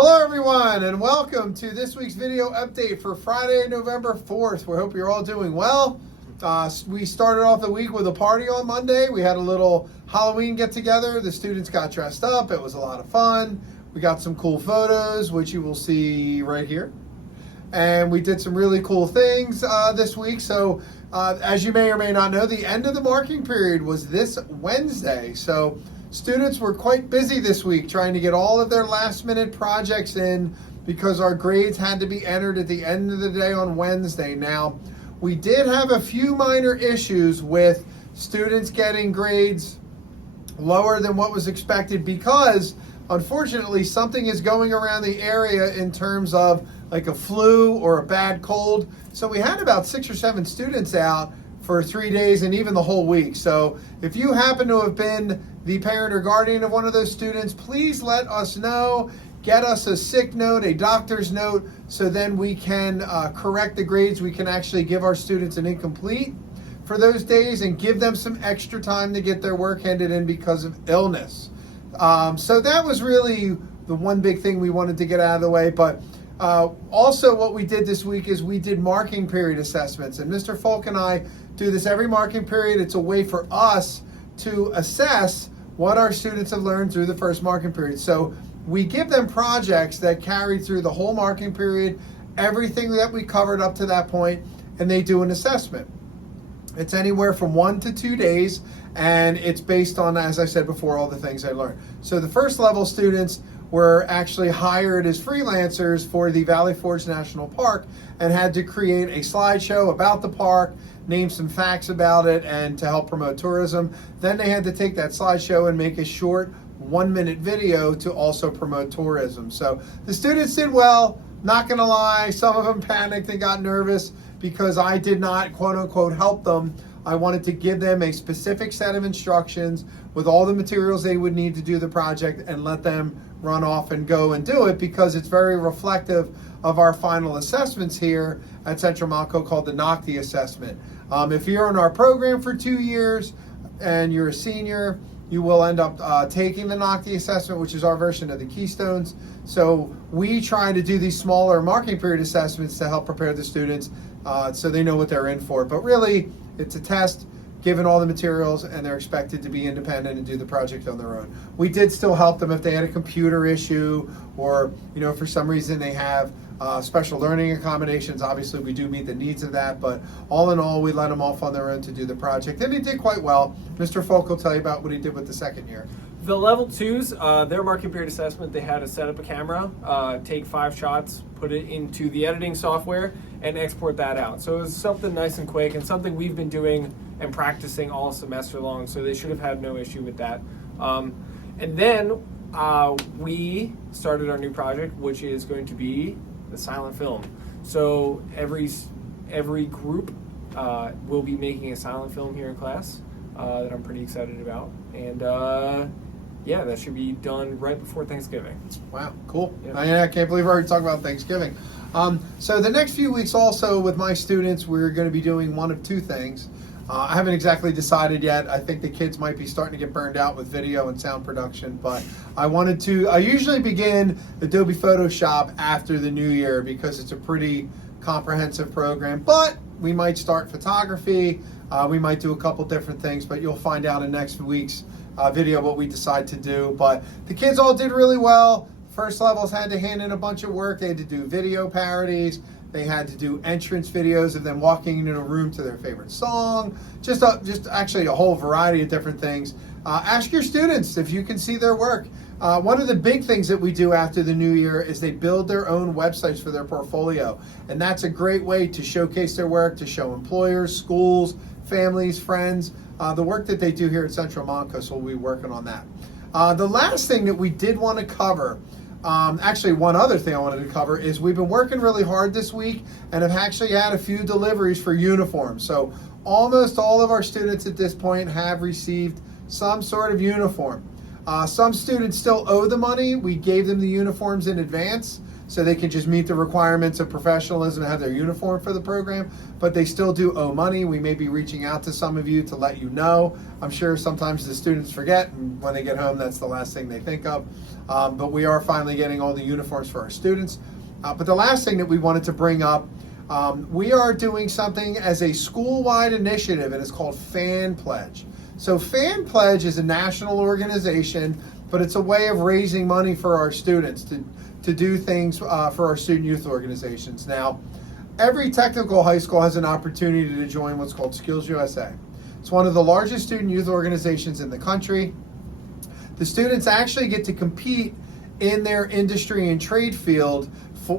Hello everyone and welcome to this week's video update for Friday, November 4th. We hope you're all doing well. We started off the week with a party on Monday. We had a little Halloween get together. The students got dressed up. It was a lot of fun. We got some cool photos, which you will see right here. And we did some really cool things this week. So as you may or may not know, the end of the marking period was this Wednesday. So students were quite busy this week trying to get all of their last minute projects in because our grades had to be entered at the end of the day on Wednesday. Now, we did have a few minor issues with students getting grades lower than what was expected because unfortunately something is going around the area in terms of like a flu or a bad cold. So we had about 6 or 7 students out for 3 days and even the whole week. So if you happen to have been the parent or guardian of one of those students, please let us know. Get us a sick note, a doctor's note, so then we can correct the grades. We can actually give our students an incomplete for those days and give them some extra time to get their work handed in because of illness. So that was really the one big thing we wanted to get out of the way. But also what we did this week is we did marking period assessments. And Mr. Folk and I do this every marking period. It's a way for us to assess what our students have learned through the first marking period. So we give them projects that carry through the whole marking period, everything that we covered up to that point, and they do an assessment. It's anywhere from 1 to 2 days, and it's based on, as I said before, all the things I learned. So the first level students were actually hired as freelancers for the Valley Forge National Park and had to create a slideshow about the park, name some facts about it, and to help promote tourism. Then they had to take that slideshow and make a short 1-minute video to also promote tourism. So the students did well, not gonna lie. Some of them panicked and got nervous because I did not, quote unquote, help them. I wanted to give them a specific set of instructions with all the materials they would need to do the project and let them run off and go and do it because it's very reflective of our final assessments here at Central Montco called the NOCTI assessment. If you're in our program for 2 years and you're a senior, you will end up taking the NOCTI assessment, which is our version of the Keystones. So we try to do these smaller marking period assessments to help prepare the students so they know what they're in for. But really, it's a test given all the materials, and they're expected to be independent and do the project on their own. We did still help them if they had a computer issue or, you know, for some reason they have special learning accommodations. Obviously, we do meet the needs of that, but all in all, we let them off on their own to do the project, and they did quite well. Mr. Folk will tell you about what he did with the second year. The level 2s, their marking period assessment, they had to set up a camera, take 5 shots, put it into the editing software, and export that out. So it was something nice and quick and something we've been doing and practicing all semester long, so they should have had no issue with that. And then we started our new project, which is going to be the silent film. So every group will be making a silent film here in class that I'm pretty excited about. And yeah, that should be done right before Thanksgiving. Wow, cool. Yeah. I can't believe we're already talking about Thanksgiving. So the next few weeks also with my students, we're going to be doing one of 2 things. I haven't exactly decided yet. I think the kids might be starting to get burned out with video and sound production, but I usually begin Adobe Photoshop after the new year because it's a pretty comprehensive program, but we might start photography. We might do a couple different things, but you'll find out in next week's video what we decide to do. But the kids all did really well. First levels had to hand in a bunch of work. They had to do video parodies. They had to do entrance videos of them walking into a room to their favorite song. Just actually a whole variety of different things. Ask your students if you can see their work. One of the big things that we do after the new year is they build their own websites for their portfolio. And that's a great way to showcase their work, to show employers, schools, families, friends, the work that they do here at Central Montco, so we'll be working on that. The last thing that we did want to cover, actually one other thing I wanted to cover is we've been working really hard this week and have actually had a few deliveries for uniforms. So almost all of our students at this point have received some sort of uniform. Some students still owe the money. We gave them the uniforms in advance. so they can just meet the requirements of professionalism and have their uniform for the program, but they still do owe money. We may be reaching out to some of you to let you know. I'm sure sometimes the students forget, and when they get home, that's the last thing they think of. But we are finally getting all the uniforms for our students. But the last thing that we wanted to bring up, we are doing something as a school-wide initiative, and it's called Fan Pledge. So Fan Pledge is a national organization, but it's a way of raising money for our students to do things for our student youth organizations. Now, every technical high school has an opportunity to join what's called Skills USA. It's one of the largest student youth organizations in the country. The students actually get to compete in their industry and trade field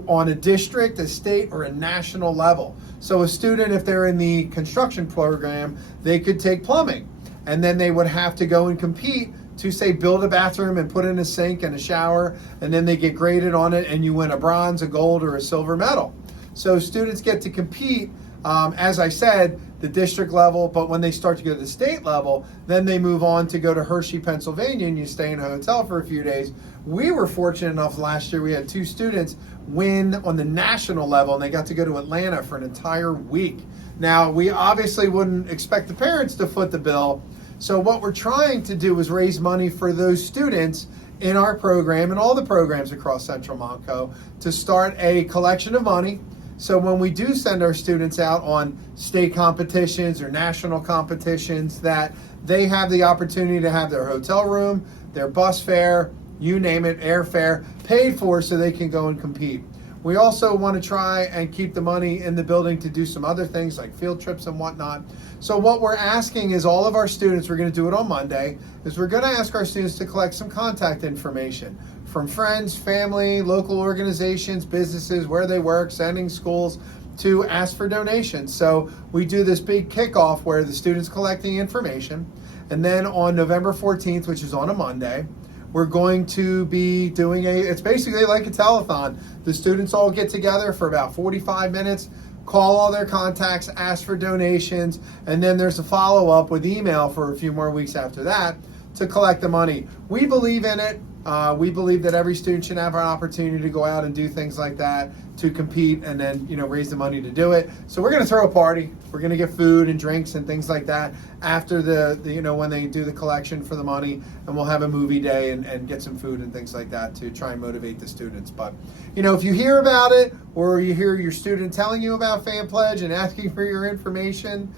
on a district, a state, or a national level. So a student, if they're in the construction program, they could take plumbing, and then they would have to go and compete to, say, build a bathroom and put in a sink and a shower, and then they get graded on it, and you win a bronze, a gold, or a silver medal. So students get to compete, as I said, the district level, but when they start to go to the state level, then they move on to go to Hershey, Pennsylvania, and you stay in a hotel for a few days. We were fortunate enough last year, we had 2 students win on the national level, and they got to go to Atlanta for an entire week. Now, we obviously wouldn't expect the parents to foot the bill, so what we're trying to do is raise money for those students in our program and all the programs across Central Montco to start a collection of money. So when we do send our students out on state competitions or national competitions, that they have the opportunity to have their hotel room, their bus fare, you name it, airfare, paid for so they can go and compete. We also want to try and keep the money in the building to do some other things like field trips and whatnot. So what we're asking is all of our students, we're going to do it on Monday, is we're going to ask our students to collect some contact information from friends, family, local organizations, businesses, where they work, sending schools, to ask for donations. So we do this big kickoff where the students collecting information, and then on November 14th, which is on a Monday, we're going to be doing it's basically like a telethon. The students all get together for about 45 minutes, call all their contacts, ask for donations, and then there's a follow-up with email for a few more weeks after that to collect the money. We believe in it. We believe that every student should have an opportunity to go out and do things like that, to compete, and then raise the money to do it. So we're going to throw a party. We're going to get food and drinks and things like that after the when they do the collection for the money, and we'll have a movie day and get some food and things like that to try and motivate the students. But if you hear about it, or you hear your student telling you about Fan Pledge and asking for your information,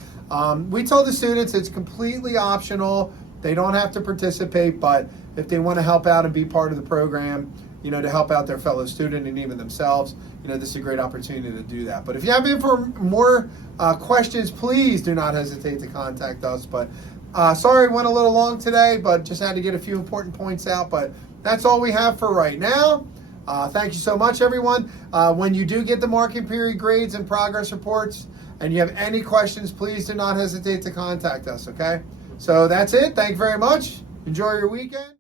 we told the students it's completely optional. They don't have to participate, but if they want to help out and be part of the program, to help out their fellow student and even themselves, this is a great opportunity to do that. But if you have more questions, please do not hesitate to contact us. But sorry, went a little long today, but just had to get a few important points out. But that's all we have for right now. Thank you so much, everyone. When you do get the marking period grades and progress reports, and you have any questions, please do not hesitate to contact us, okay? So that's it. Thank you very much. Enjoy your weekend.